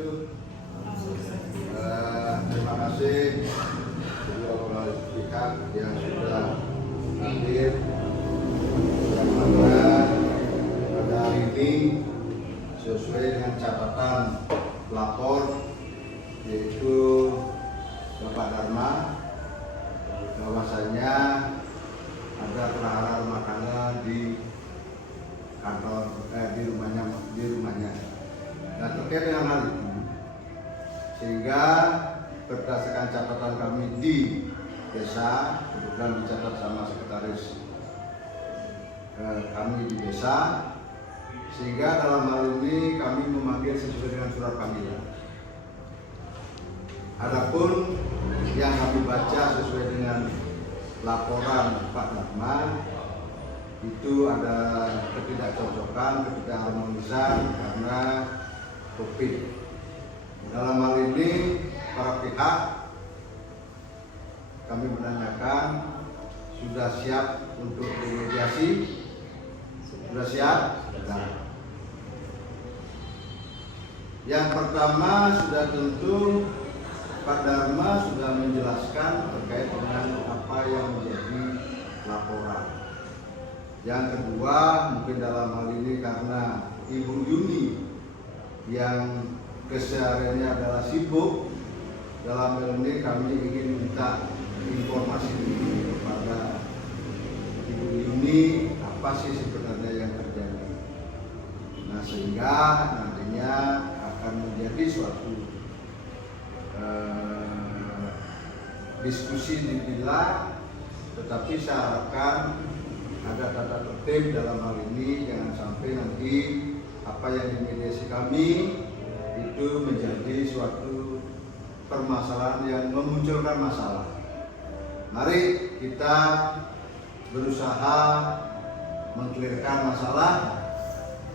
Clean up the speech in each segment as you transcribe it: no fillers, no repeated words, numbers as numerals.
Swastiastu. Terima kasih kedua pihak yang sudah hadir yang mana pada hari ini sesuai dengan catatan pelapor yaitu Bapak Dharma, bahwasanya ada prahara rumah tangga di kantor di rumahnya. Nah, terkait dengan hal itu, sehingga berdasarkan catatan kami di desa, kebetulan dicatat sama sekretaris kami di desa, sehingga dalam hal ini kami memanggil sesuai dengan surat panggilan. Adapun yang kami baca sesuai dengan laporan Pak Dharma, itu ada ketidakcocokan, ketidakharmonisan karena COVID. Dalam hal ini para pihak kami menanyakan sudah siap untuk dimediasi? Sudah siap? Sudah. Yang pertama sudah tentu Pak Dharma sudah menjelaskan terkait dengan apa yang menjadi laporan. Yang kedua, mungkin dalam hal ini karena Ibu Yuni yang kesehariannya adalah sibuk, dalam hal ini kami ingin minta informasi kepada Ibu Yuni apa sih sebenarnya yang terjadi. Nah, sehingga nantinya akan menjadi suatu diskusi di bila, tetapi saya harapkan ada tata tertib dalam hal ini, jangan sampai nanti apa yang dimediasi kami itu menjadi suatu permasalahan yang memunculkan masalah. Mari kita berusaha mengklirkan masalah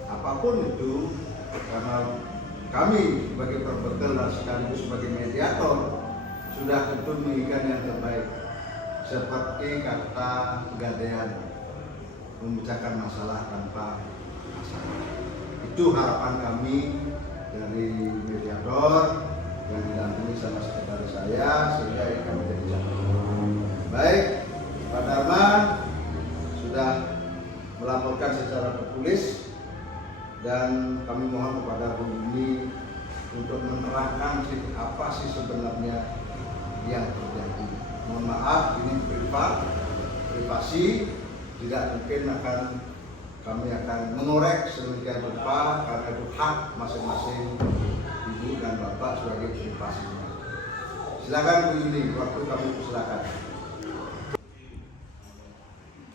apapun itu, karena kami sebagai perbekal dan sekaligus sebagai mediator sudah tentu menginginkan yang terbaik, seperti kata Pegadaian, memecahkan masalah tanpa masalah. Itu harapan kami dari mediator yang didampingi sama sekretaris saya, sehingga ini kami jadi catatan. Baik, Pak Dharma sudah melaporkan secara tertulis dan kami mohon kepada Bu Yuni untuk menerangkan apa sih sebenarnya yang terjadi. Mohon maaf, ini privasi, tidak mungkin kami akan mengorek sedemikian rupa karena itu hak masing-masing ibu dan bapak sebagai privasinya. Silakan Bu Yuni, waktu kami silakan.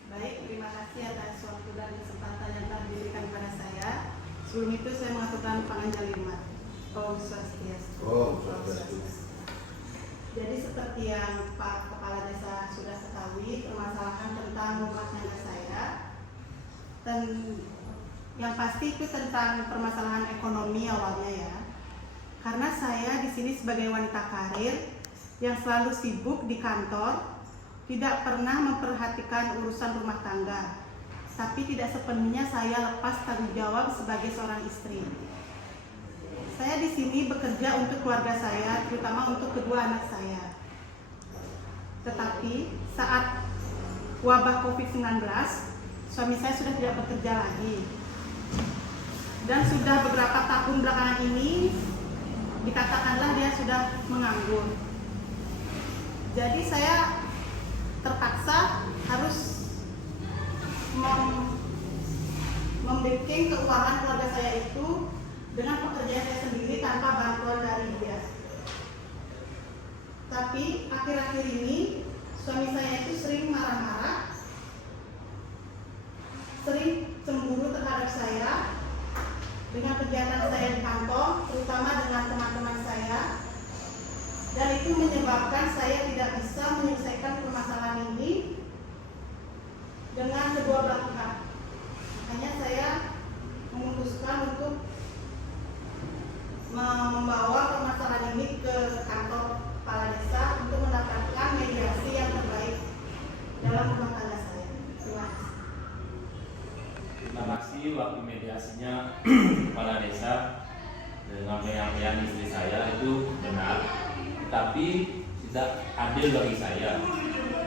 Baik, terima kasih atas waktu dan kesempatan yang telah diberikan kepada saya. Sebelum itu saya mengaturkan panganjalimat. Om Swastiastu. Om Swastiastu. Jadi seperti yang Pak Kepala Desa sudah ketahui, permasalahan tentang rumah tangga saya, dan yang pasti itu tentang permasalahan ekonomi awalnya ya. Karena saya di sini sebagai wanita karir yang selalu sibuk di kantor, tidak pernah memperhatikan urusan rumah tangga, tapi tidak sepenuhnya saya lepas tanggung jawab sebagai seorang istri. Saya di sini bekerja untuk keluarga saya, terutama untuk kedua anak saya. Tetapi saat wabah COVID-19, suami saya sudah tidak bekerja lagi. Dan sudah beberapa tahun belakangan ini, dikatakanlah dia sudah menganggur. Jadi saya terpaksa harus membuat keuangan keluarga saya itu dengan pekerjaan saya sendiri tanpa bantuan dari dia. Tapi akhir-akhir ini suami saya itu sering marah-marah, sering cemburu terhadap saya dengan kegiatan saya di kantor, terutama dengan teman-teman saya, dan itu menyebabkan saya tidak bisa menyelesaikan permasalahan ini dengan kedua belah pihak. Makanya saya memutuskan untuk membawa permasalahan ini ke kantor kepala desa untuk mendapatkan mediasi yang terbaik dalam rumah tangga saya. Terima kasih. Terima kasih waktu mediasinya kepala desa dengan penyampaian istri saya itu benar, tapi tidak adil bagi saya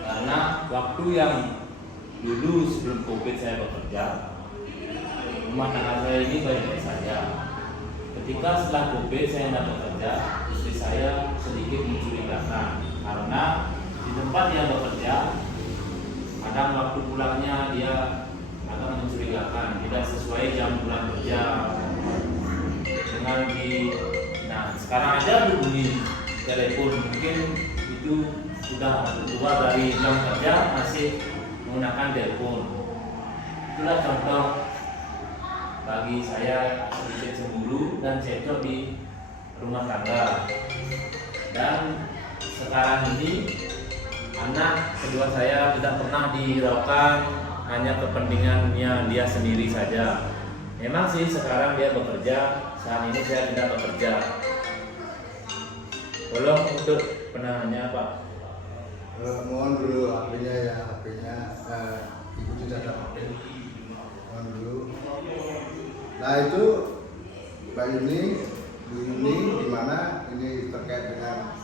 karena waktu yang dulu sebelum COVID saya bekerja, rumah tangga saya ini baik-baik saja. Ketika setelah COVID saya tidak bekerja, istri saya sedikit mencurigakan karena di tempat yang bekerja kadang waktu pulangnya dia agak mencurigakan, tidak sesuai jam pulang kerja. Dengan nah sekarang aja hubungi telepon mungkin itu sudah keluar dari jam kerja masih menggunakan telepon. Itulah contoh bagi saya sedikit cemburu dan cekcok di rumah tangga. Dan sekarang ini anak kedua saya tidak pernah dihiraukan, hanya kepentingannya dia sendiri saja. Memang sih sekarang dia bekerja, saat ini saya tidak bekerja. Tolong untuk penangannya Pak. Mohon dulu HP-nya ya, HP-nya Ibu tidak ada HP. Mohon dulu. Nah itu Mbak Yuni, Bu Yuni, di mana ini terkait dengan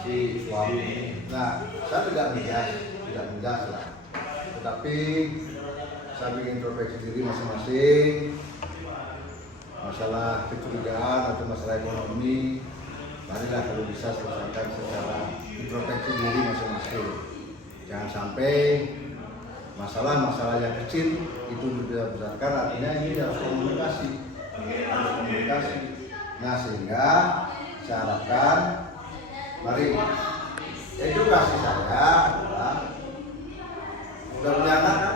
si suami. Nah, saya tidak menjas lah. Tetapi saya ingin introspeksi diri masing-masing. Masalah kecurigaan atau masalah ekonomi, marilah kalau bisa selesaikan secara introspeksi diri masing-masing. Jangan sampai masalah-masalah yang kecil itu dibesarkan, artinya ini harus komunikasi. Nah sehingga saya harapkan, mari edukasi saya adalah sudah punya anak kan?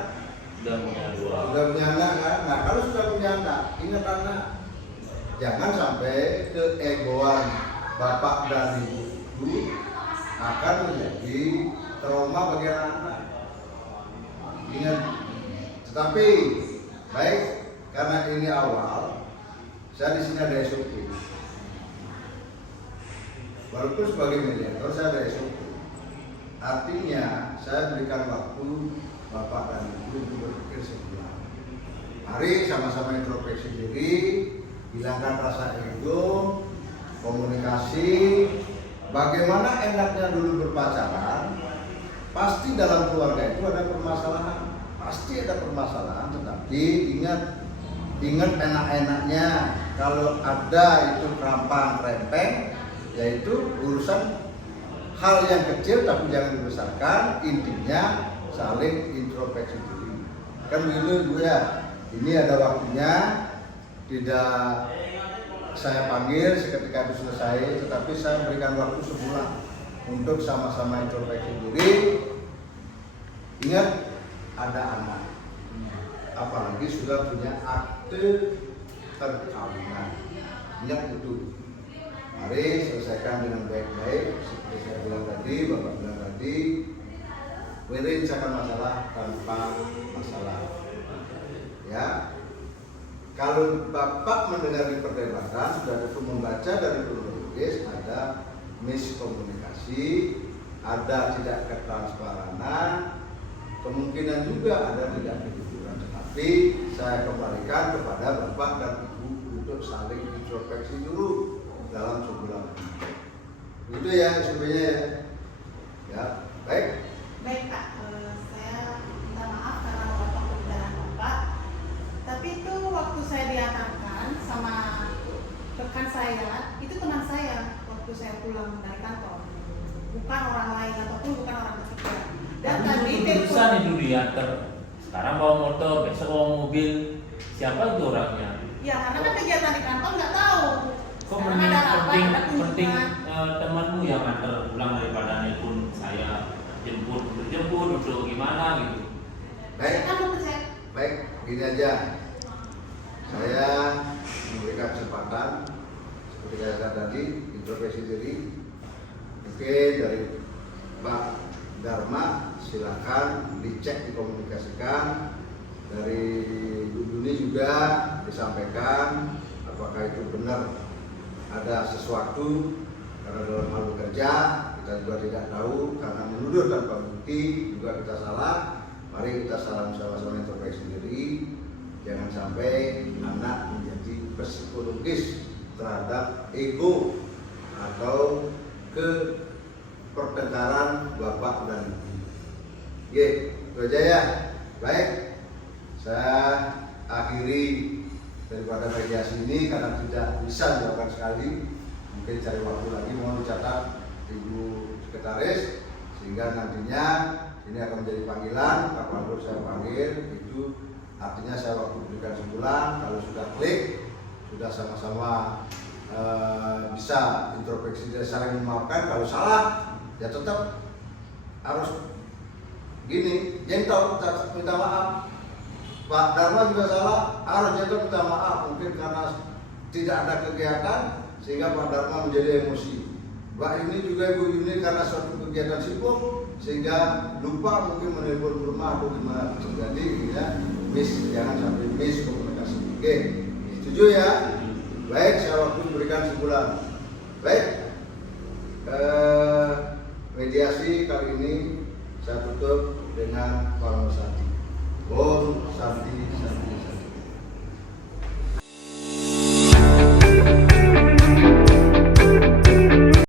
Sudah punya dua. Sudah punya anak kan? Nah kalau sudah punya anak, ingat anak, jangan sampai keegoan bapak dan ibu akan menjadi trauma bagi anak-anak. Ingat, tetapi baik karena ini awal, saya di sini ada SOP. Walaupun sebagai mediator saya ada SOP. Artinya saya berikan waktu bapak dan ibu untuk berpikir sebulan. Mari sama-sama introspeksi diri, hilangkan rasa ego, komunikasi. Bagaimana enaknya dulu berpacaran? Pasti dalam keluarga itu ada permasalahan, pasti ada permasalahan. Tetapi ingat enak-enaknya. Kalau ada itu rampang rempeng, yaitu urusan hal yang kecil tapi jangan dibesarkan. Intinya saling introspeksi diri. Kan begitu Bu ya. Ini ada waktunya, tidak saya panggil seketika itu selesai, tetapi saya berikan waktu sebulan untuk sama-sama introspeksi diri. Ingat ada anak, apalagi sudah punya akte perkawinan. Ingat itu. Mari selesaikan dengan baik-baik. Seperti saya bilang tadi, Bapak bilang tadi, menyelesaikan masalah tanpa masalah. Ya, kalau Bapak mendengar di perdebatan sudah membaca dari kronologis ada miskomunikasi, ada tidak ketransparanan, kemungkinan juga ada tidak kejujuran. Tetapi saya kembalikan kepada Bapak dan Ibu untuk saling introspeksi dulu dalam sebulan. Itu ya sebenarnya ya. Ya, baik. Baik Pak, saya minta maaf karena memotong pembicaraan Bapak. Tapi itu waktu saya diantarkan sama rekan saya, itu teman saya waktu saya pulang dari kantor, bukan orang lain ataupun bukan orang ketiga. Dan tadi terusan itu diantar. Sekarang bawa motor, besok bawa mobil. Siapa itu orangnya? Ya karena kan kegiatan di kantor nggak tahu. Kok Sekarang ada rapat, ada penting kunjungan. temanmu yang antar pulang daripada nelpon saya jemput untuk gimana gitu. Baik. Saya kan saya. Baik, gini aja. Saya memberikan kesempatan seperti saya tadi introspeksi diri. Mungkin dari Pak Dharma silakan dicek, dikomunikasikan. Dari Bu Duni juga disampaikan apakah itu benar ada sesuatu, karena dalam hal bekerja kita juga tidak tahu, karena menuduh tanpa bukti juga kita salah. Mari kita sama-sama introspeksi diri, jangan sampai anak menjadi psikologis terhadap ego atau ke pertengkaran bapak dan ibu. Oke, itu aja ya. Baik, saya akhiri daripada mediasi ini karena tidak bisa dilakukan sekali. Mungkin cari waktu lagi, mohon dicatat Ibu Sekretaris, sehingga nantinya ini akan menjadi panggilan. Kapan pun saya panggil, itu artinya saya waktu berikan sebulan. Kalau sudah klik, sudah sama-sama bisa introspeksi dan saling memaafkan. Kalau salah, ya tetap harus gini, gentle, minta maaf. Pak Dharma juga salah, harus gentle minta maaf. Mungkin karena tidak ada kegiatan sehingga Pak Dharma menjadi emosi. Mbak ini juga Ibu ini karena suatu kegiatan sibuk sehingga lupa mungkin menelpon rumah atau gimana. Jadi ya, jangan sampai miss komunikasi. Oke, setuju ya? Baik, saya waktu berikan sebulan. Baik, mediasi kali ini saya tutup dengan formalisasi.